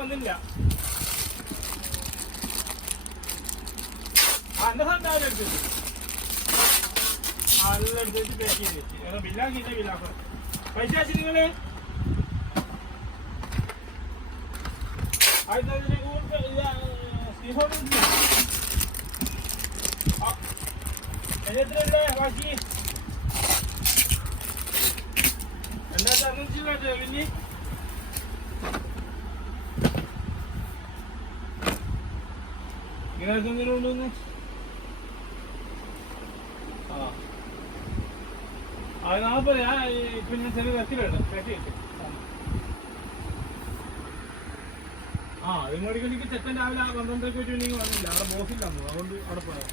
വന്നില്ല. എന്റെ സാധനം രാവിലെ എടുത്തിട്ട് നല്ല എടുത്തിട്ട് പാക്ക് ചെയ്ത് വെച്ച് ബില്ലാക്കിയില്ല. ബില്ലാക്കണം പൈസ വെച്ച് നിങ്ങള് എത്രയല്ലേ ബാക്കി 2600 പിന്നെ ഇങ്ങനെ കൊണ്ടുവന്ന് അത് 40 പിന്നെ ചെറിയ വെച്ചിട്ടുണ്ട് കെട്ടിയിട്ട്. ഇങ്ങോട്ടേക്ക് ചെക്കൻ രാവിലെ 12 വന്നില്ല. അവിടെ ബോസില്ലാന്ന് അതുകൊണ്ട് അവിടെ പോയാ